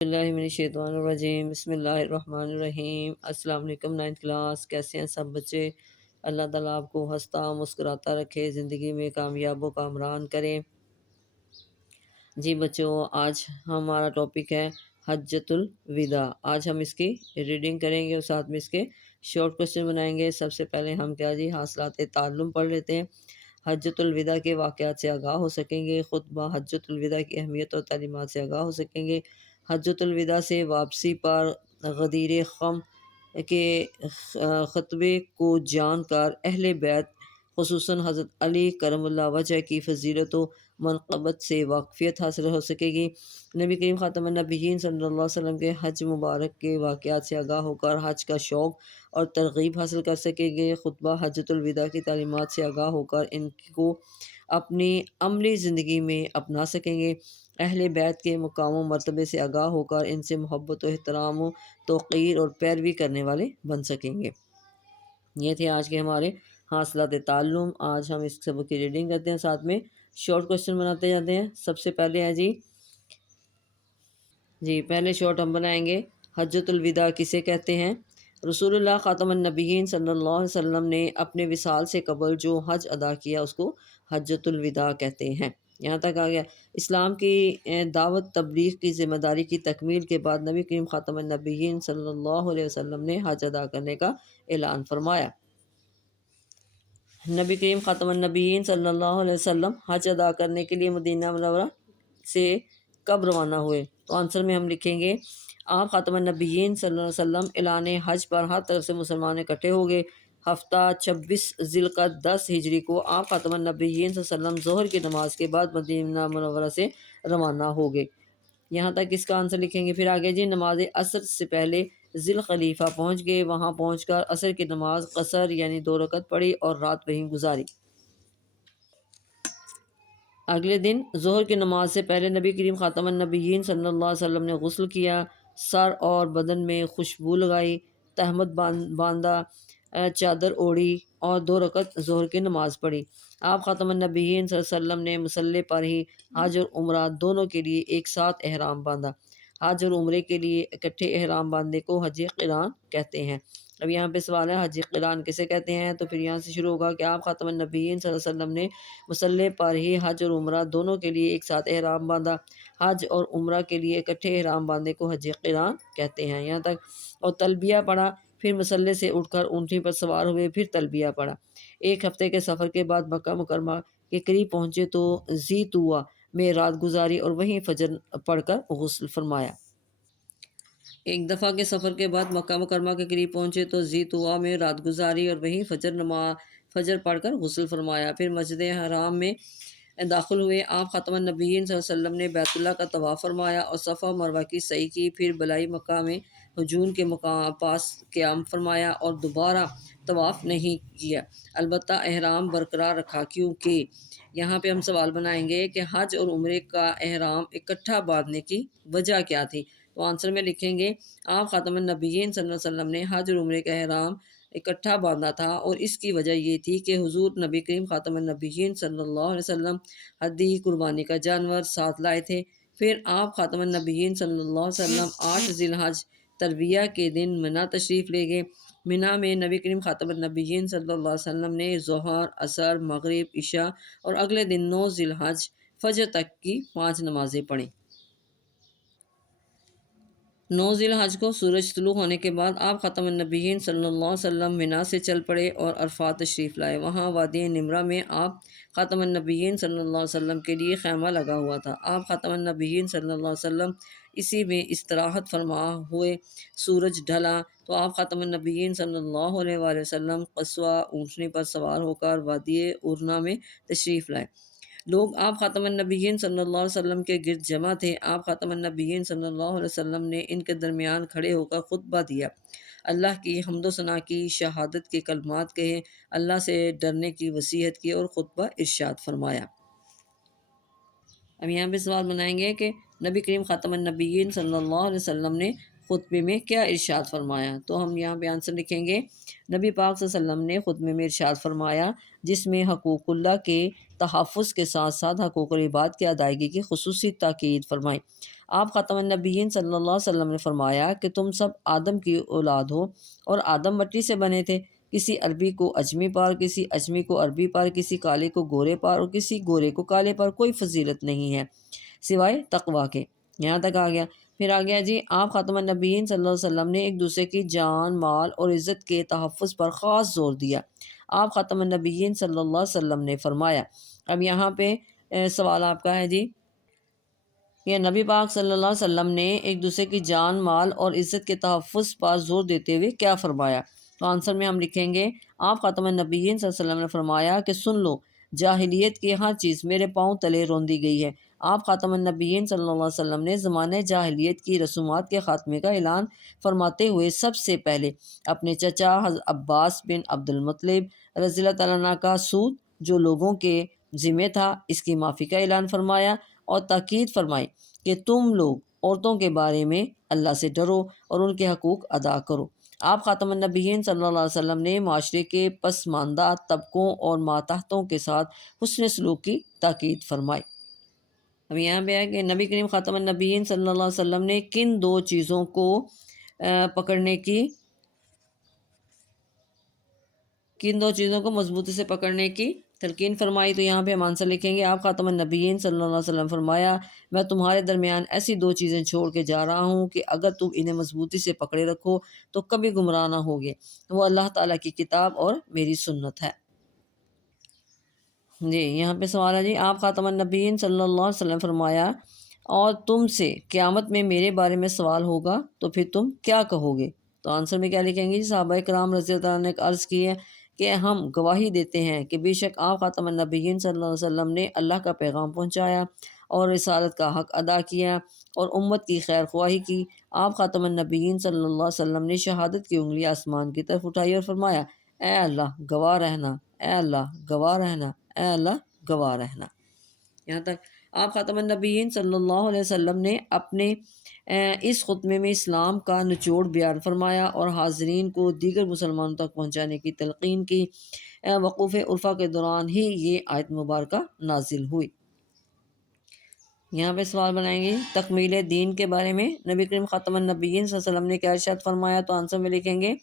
اللہ من الشیطان الرجیم بسم اللہ الرحمن الرحیم۔ السلام علیکم 9th کلاس، کیسے ہیں سب بچے؟ اللہ تعالیٰ آپ کو ہنستا مسکراتا رکھے، زندگی میں کامیاب و کامران کرے۔ جی بچوں، آج ہمارا ٹاپک ہے حجۃ الوداع۔ آج ہم اس کی ریڈنگ کریں گے اور ساتھ میں اس کے شارٹ کوسچن بنائیں گے۔ سب سے پہلے ہم حاصلات تعلم پڑھ لیتے ہیں۔ حجۃ الوداع کے واقعات سے آگاہ ہو سکیں گے، خطبہ حجۃ الوداع کی اہمیت اور تعلیمات سے آگاہ ہو سکیں گے، حجۃ الوداع سے واپسی پر غدیر خم کے خطبے کو جان کر اہل بیت خصوصاً حضرت علی کرم اللہ وجہ کی فضیلت و منقبت سے واقفیت حاصل ہو سکے گی۔ نبی کریم خاتم النبیین صلی اللہ علیہ وسلم کے حج مبارک کے واقعات سے آگاہ ہو کر حج کا شوق اور ترغیب حاصل کر سکیں گے۔ خطبہ حجۃ الوداع کی تعلیمات سے آگاہ ہو کر ان کو اپنی عملی زندگی میں اپنا سکیں گے۔ اہل بیت کے مقام و مرتبے سے آگاہ ہو کر ان سے محبت و احترام و توقیر اور پیروی کرنے والے بن سکیں گے۔ یہ تھے آج کے ہمارے حاصلات تعلم۔ آج ہم اس سبق کی ریڈنگ کرتے ہیں، ساتھ میں شارٹ کوسچن بناتے جاتے ہیں۔ سب سے پہلے ہے پہلے شارٹ ہم بنائیں گے، حجۃ الوداع کسے کہتے ہیں؟ رسول اللہ خاتم النبیین صلی اللہ علیہ وسلم نے اپنے وصال سے قبل جو حج ادا کیا اس کو حجۃ الوداع کہتے ہیں۔ یہاں تک آ گیا۔ اسلام کی دعوت تبلیغ کی ذمہ داری کی تکمیل کے بعد نبی کریم خاتم النبیین صلی اللہ علیہ وسلم نے حج ادا کرنے کا اعلان فرمایا۔ نبی کریم خاتم النبیین صلی اللہ علیہ وسلم حج ادا کرنے کے لیے مدینہ منورہ سے کب روانہ ہوئے؟ تو آنسر میں ہم لکھیں گے، آپ خاتم النبیین صلی اللہ علیہ وسلم اعلان حج پر ہر طرف سے مسلمان اکٹھے ہو گئے۔ ہفتہ 26 ذی القعدہ 10 ہجری کو آپ خاتم النبیین صلی اللہ علیہ وسلم ظہر کی نماز کے بعد مدینہ منورہ سے روانہ ہو گئے۔ یہاں تک اس کا آنسر لکھیں گے۔ پھر آگے نماز عصر سے پہلے ذی الخلیفہ پہنچ گئے۔ وہاں پہنچ کر عصر کی نماز قصر یعنی 2 رکعت پڑھی اور رات وہیں گزاری۔ اگلے دن ظہر کی نماز سے پہلے نبی کریم خاتم النبیین صلی اللہ علیہ وسلم نے غسل کیا، سر اور بدن میں خوشبو لگائی، تہمت باندھا، چادر اوڑھی اور 2 رکعت ظہر کی نماز پڑھی۔ آپ خاتم النبیین صلی اللہ علیہ وسلم نے مصلی پر ہی حج اور عمرہ دونوں کے لیے ایک ساتھ احرام باندھا۔ حج اور عمرے کے لیے اکٹھے احرام باندھنے کو حج قران کہتے ہیں۔ اب یہاں پہ سوال ہے حج قران کسے کہتے ہیں؟ تو پھر یہاں سے شروع ہوگا کہ آپ خاتم النبیین صلی اللہ علیہ وسلم نے مصلی پر ہی حج اور عمرہ دونوں کے لیے ایک ساتھ احرام باندھا۔ حج اور عمرہ کے لیے اکٹھے احرام باندھنے کو حج قران کہتے ہیں۔ یہاں تک اور تلبیہ پڑھا، پھر مصلی سے اٹھ کر اونٹنی پر سوار ہوئے، پھر تلبیہ پڑھا۔ 1 ہفتے کے سفر کے بعد مکہ مکرمہ کے قریب پہنچے تو ذی طویٰ میں رات گزاری اور وہیں فجر پڑھ کر غسل فرمایا۔ 1 دفعہ کے سفر کے بعد مکہ مکرمہ کے قریب پہنچے تو ذی طویٰ میں رات گزاری اور وہیں فجر پڑھ کر غسل فرمایا۔ پھر مسجد حرام میں داخل ہوئے۔ آپ خاتم النبیین صلی اللہ علیہ وسلم نے بیت اللہ کا طواف فرمایا اور صفا مروہ کی سعی کی۔ پھر بلائی مکہ میں ہجون کے پاس قیام فرمایا اور دوبارہ طواف نہیں کیا، البتہ احرام برقرار رکھا۔ کیونکہ یہاں پہ ہم سوال بنائیں گے کہ حج اور عمرے کا احرام اکٹھا باندھنے کی وجہ کیا تھی؟ تو آنسر میں لکھیں گے، آپ خاتم النبیین صلی اللہ علیہ وسلم نے حج اور عمرے کا احرام اکٹھا باندھا تھا، اور اس کی وجہ یہ تھی کہ حضور نبی کریم خاتم النبیین صلی اللہ علیہ وسلم ہدی قربانی کا جانور ساتھ لائے تھے۔ پھر آپ خاتم النبیین صلی اللہ علیہ وسلم 8 ذی الحج ترویہ کے دن منی تشریف لے گئے۔ منی میں نبی کریم خاتم النبیین صلی اللہ علیہ وسلم نے ظہر، عصر، مغرب، عشاء اور اگلے دن 9 ذی الحج فجر تک کی 5 نمازیں پڑھیں۔ 9 ذی الحج کو سورج طلوع ہونے کے بعد آپ خاتم النبیین صلی اللہ علیہ وسلم منی سے چل پڑے اور عرفات تشریف لائے۔ وہاں وادی نمرہ میں آپ خاتم النبیین صلی اللہ علیہ وسلم کے لیے خیمہ لگا ہوا تھا۔ آپ خاتم النبیین صلی اللہ علیہ وسلم اسی میں استراحت فرما ہوئے۔ سورج ڈھلا تو آپ خاتم النبیین صلی اللہ علیہ وآلہ وسلم قصوہ اونٹنی پر سوار ہو کر وادی ارنا میں تشریف لائے۔ لوگ آپ خاتم النبیین صلی اللہ علیہ وسلم کے گرد جمع تھے۔ آپ خاتم النبیین صلی اللہ علیہ وسلم نے ان کے درمیان کھڑے ہو کر خطبہ دیا، اللہ کی حمد و ثنا کی، شہادت کے کلمات کہے، اللہ سے ڈرنے کی وصیت کی اور خطبہ ارشاد فرمایا۔ اب یہاں پہ سوال بنائیں گے کہ نبی کریم خاتم النبیین صلی اللہ علیہ وسلم نے خطبے میں کیا ارشاد فرمایا؟ تو ہم یہاں پہ آنسر لکھیں گے، نبی پاک صلی اللہ علیہ وسلم نے خطبے میں ارشاد فرمایا جس میں حقوق اللہ کے تحفظ کے ساتھ ساتھ حقوق العباد کی ادائیگی کی خصوصی تاکید فرمائی۔ آپ خاتم النبیین صلی اللہ علیہ وسلم نے فرمایا کہ تم سب آدم کی اولاد ہو اور آدم مٹی سے بنے تھے، کسی عربی کو اجمی پر، کسی اجمی کو عربی پر، کسی کالے کو گورے پر اور کسی گورے کو کالے پر کوئی فضیلت نہیں ہے سوائے تقوی کے۔ یہاں تک آ گیا۔ پھر آ گیا جی آپ خاتم النبیین صلی اللہ علیہ وسلم نے ایک دوسرے کی جان، مال اور عزت کے تحفظ پر خاص زور دیا۔ آپ خاتم النبیین صلی اللہ علیہ وسلم نے فرمایا، اب یہاں پہ سوال آپ کا ہے جی کہ نبی پاک صلی اللہ علیہ وسلم نے ایک دوسرے کی جان، مال اور عزت کے تحفظ پر زور دیتے ہوئے کیا فرمایا؟ تو آنسر میں ہم لکھیں گے آپ خاتم النبیین صلی اللہ علیہ وسلم نے فرمایا کہ سن لو، جاہلیت کی ہر چیز میرے پاؤں تلے روندی گئی ہے۔ آپ خاتم النبیین صلی اللہ علیہ وسلم نے زمانہ جاہلیت کی رسومات کے خاتمے کا اعلان فرماتے ہوئے سب سے پہلے اپنے چچا حضرت عباس بن عبد المطلب رضی اللہ تعالیٰ عنہ کا سود جو لوگوں کے ذمہ تھا اس کی معافی کا اعلان فرمایا اور تاکید فرمائی کہ تم لوگ عورتوں کے بارے میں اللہ سے ڈرو اور ان کے حقوق ادا کرو۔ آپ خاتم النبیین صلی اللہ علیہ وسلم نے معاشرے کے پسماندہ طبقوں اور ماتحتوں کے ساتھ حسن سلوک کی تاکید فرمائی۔ اب یہاں پہ ہے کہ نبی کریم خاتم النبیین صلی اللہ علیہ وسلم نے کن دو چیزوں کو مضبوطی سے پکڑنے کی تلقین فرمائی؟ تو یہاں پہ ہم آنسر لکھیں گے آپ خاتم النبیین صلی اللہ علیہ وسلم فرمایا، میں تمہارے درمیان ایسی دو چیزیں چھوڑ کے جا رہا ہوں کہ اگر تم انہیں مضبوطی سے پکڑے رکھو تو کبھی گمراہ نہ ہوگے، وہ اللہ تعالیٰ کی کتاب اور میری سنت ہے۔ جی یہاں پہ سوال ہے جی آپ خاتم النبیین صلی اللہ علیہ وسلم فرمایا، اور تم سے قیامت میں میرے بارے میں سوال ہوگا تو پھر تم کیا کہو گے؟ تو آنسر میں کیا لکھیں گے؟ صحابہ کرام رضی اللہ عنہ نے عرض کی ہے کہ ہم گواہی دیتے ہیں کہ بے شک آپ خاتم النبیین صلی اللہ علیہ وسلم نے اللہ کا پیغام پہنچایا اور رسالت کا حق ادا کیا اور امت کی خیر خواہی کی۔ آپ خاتم النبیین صلی اللہ علیہ وسلم نے شہادت کی انگلی آسمان کی طرف اٹھائی اور فرمایا، اے اللہ گواہ رہنا، اے اللہ گواہ رہنا، اے اللہ گواہ رہنا۔ یہاں تک آپ خاتم النبیین صلی اللہ علیہ وسلم نے اپنے اس خطبے میں اسلام کا نچوڑ بیان فرمایا اور حاضرین کو دیگر مسلمانوں تک پہنچانے کی تلقین کی۔ وقوف عرفہ کے دوران ہی یہ آیت مبارکہ نازل ہوئی۔ یہاں پہ سوال بنائیں گے تکمیل دین کے بارے میں، نبی کریم خاتم النبیین صلی اللہ علیہ وسلم نے کیا ارشاد فرمایا؟ تو آنسر میں لکھیں گے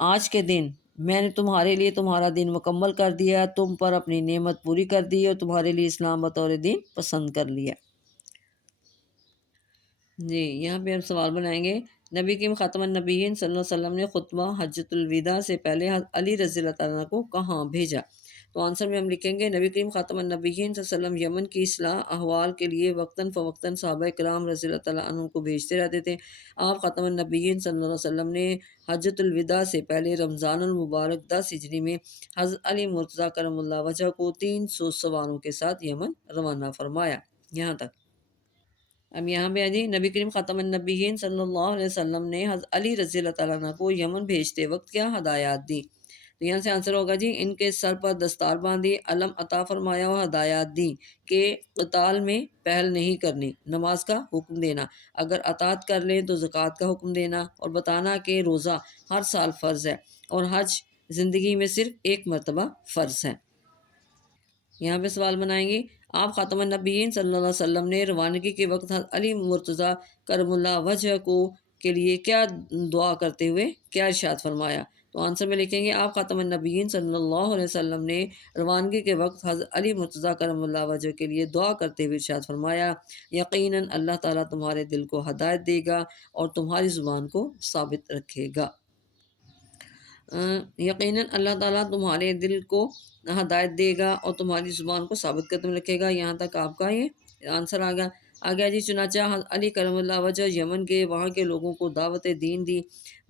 آج کے دن میں نے تمہارے لیے تمہارا دین مکمل کر دیا، تم پر اپنی نعمت پوری کر دی اور تمہارے لیے اسلام بطور دین پسند کر لیا۔ جی یہاں پہ ہم سوال بنائیں گے نبی کریم خاتم النبیین صلی اللہ علیہ وسلم نے خطبہ حجۃ الوداع سے پہلے علی رضی اللہ تعالیٰ عنہ کو کہاں بھیجا؟ تو آنسر میں ہم لکھیں گے نبی کریم خاتم النبیین صلی اللہ علیہ وسلم یمن کی اصلاح احوال کے لیے وقتاً فوقتاً صحابہ کرام رضی اللہ تعالیٰ عنہ کو بھیجتے رہتے تھے۔ آپ خاتم النبیین صلی اللہ علیہ وسلم نے حجۃ الوداع سے پہلے رمضان المبارک 10 ہجری میں حضرت علی مرتضیٰ کرم اللہ وجہ کو 300 سواروں کے ساتھ یمن روانہ فرمایا۔ یہاں تک۔ اب یہاں پہ جی نبی کریم خاتم النبیین صلی اللہ علیہ وسلم نے حضرت علی رضی اللہ تعالیٰ عنہ کو یمن بھیجتے وقت کیا ہدایات دی؟ تو یہاں سے آنسر ہوگا جی ان کے سر پر دستار باندھی، علم عطا فرمایا اور ہدایات دی کہ قتال میں پہل نہیں کرنی، نماز کا حکم دینا، اگر اطاعت کر لیں تو زکوٰۃ کا حکم دینا اور بتانا کہ روزہ ہر سال فرض ہے اور حج زندگی میں صرف ایک مرتبہ فرض ہے۔ یہاں پہ سوال بنائیں گے آپ خاتم النبیین صلی اللہ علیہ وسلم نے روانگی کے وقت علی مرتضیٰ کرم اللہ وجہ کے لیے کیا دعا کرتے ہوئے کیا ارشاد فرمایا؟ تو آنسر میں لکھیں گے آپ خاتم النبیین صلی اللہ علیہ وسلم نے روانگی کے وقت حضرت علی مرتضیٰ کرم اللہ وجہ کے لیے دعا کرتے ہوئے ارشاد فرمایا، یقیناً اللہ تعالیٰ تمہارے دل کو ہدایت دے گا اور تمہاری زبان کو ثابت رکھے گا۔ یقیناً اللہ تعالیٰ تمہارے دل کو ہدایت دے گا اور تمہاری زبان کو ثابت قدم رکھے گا۔ یہاں تک آپ کا یہ آنسر آ گیا جی۔ چنانچہ علی کرم اللہ وجہ یمن کے وہاں کے لوگوں کو دعوت دین دی،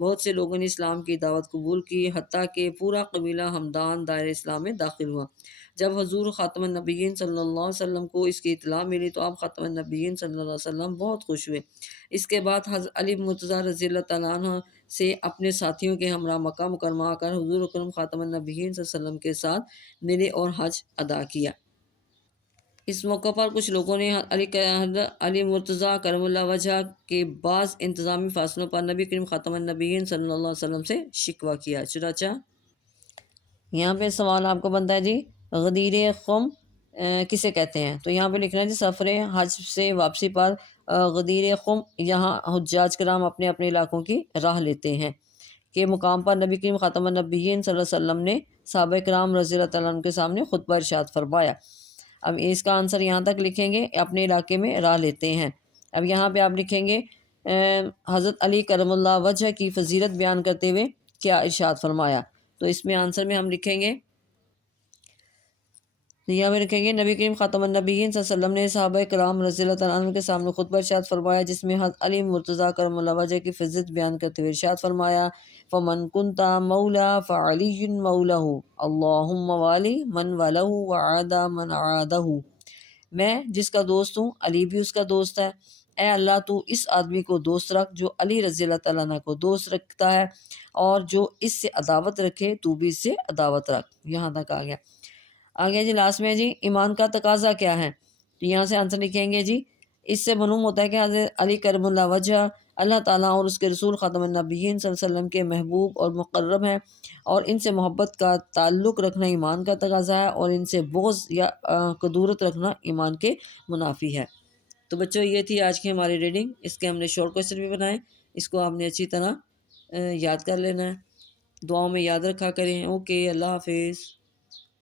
بہت سے لوگوں نے اسلام کی دعوت قبول کی، حتیٰ کہ پورا قبیلہ ہمدان دائرہ اسلام میں داخل ہوا۔ جب حضور خاتم النبیین صلی اللہ علیہ وسلم کو اس کی اطلاع ملی تو آپ خاتم النبیین صلی اللہ علیہ وسلم بہت خوش ہوئے۔ اس کے بعد حضرت علی مرتضیٰ رضی اللہ تعالیٰ عنہ سے اپنے ساتھیوں کے ہمراہ مکہ مکرمہ آ کر حضور اکرم خاتم النبیین صلی اللہ علیہ وسلم کے ساتھ ملے اور حج ادا کیا۔ اس موقع پر کچھ لوگوں نے علی مرتضیٰ کرم اللہ وجہ کے بعض انتظامی فاصلوں پر نبی کریم خاتم النبیین صلی اللہ علیہ وسلم سے شکوہ کیا۔ چنانچہ یہاں پہ سوال آپ کو بنتا ہے جی غدیر خم کسے کہتے ہیں؟ تو یہاں پہ لکھنا ہے جی سفر حج سے واپسی پر غدیر خم، یہاں حجاج کرام اپنے اپنے علاقوں کی راہ لیتے ہیں کے مقام پر نبی کریم خاتم النبیین صلی اللہ علیہ وسلم نے صحابہ کرام رضی اللہ تعالیٰ عنہ کے سامنے خطبہ ارشاد فرمایا۔ اب اس کا آنسر یہاں تک لکھیں گے اپنے علاقے میں راہ لیتے ہیں۔ اب یہاں پہ آپ لکھیں گے حضرت علی کرم اللہ وجہ کی فضیلت بیان کرتے ہوئے کیا ارشاد فرمایا؟ تو اس میں آنسر میں ہم لکھیں گے، یہاں پہ لکھیں گے نبی کریم خاتم النبیین صلی اللہ علیہ وسلم نے صحابہ کرام رضی اللہ تعالیٰ عنہ کے سامنے خطبہ ارشاد فرمایا جس میں حضرت علی مرتضیٰ کرم اللہ وجہ کی فضیلت بیان کرتے ہوئے ارشاد فرمایا فمن کنتا مولا فعلی مولہ اللہم والی من ولہ وعادہ من عادہ، میں جس کا دوست ہوں علی بھی اس کا دوست ہے، اے اللہ تو اس آدمی کو دوست رکھ جو علی رضی اللہ تعالیٰ عنہ کو دوست رکھتا ہے، اور جو اس سے عداوت رکھے تو بھی اس سے عداوت رکھ۔ یہاں تک آ گیا۔ آگے جی لاسٹ میں جی ایمان کا تقاضا کیا ہے؟ تو یہاں سے آنسر لکھیں گے جی اس سے معلوم ہوتا ہے کہ حضرت علی کرم اللہ وجہ اللہ تعالیٰ اور اس کے رسول خاتم النبیین صلی اللہ علیہ وسلم کے محبوب اور مقرب ہیں، اور ان سے محبت کا تعلق رکھنا ایمان کا تقاضا ہے، اور ان سے بغض یا کدورت رکھنا ایمان کے منافی ہے۔ تو بچوں یہ تھی آج کی ہماری ریڈنگ، اس کے ہم نے شارٹ کویسچن بھی بنائے، اس کو آپ نے اچھی طرح یاد کر لینا ہے، دعاؤں میں یاد رکھا کریں۔ اوکے، اللہ حافظ۔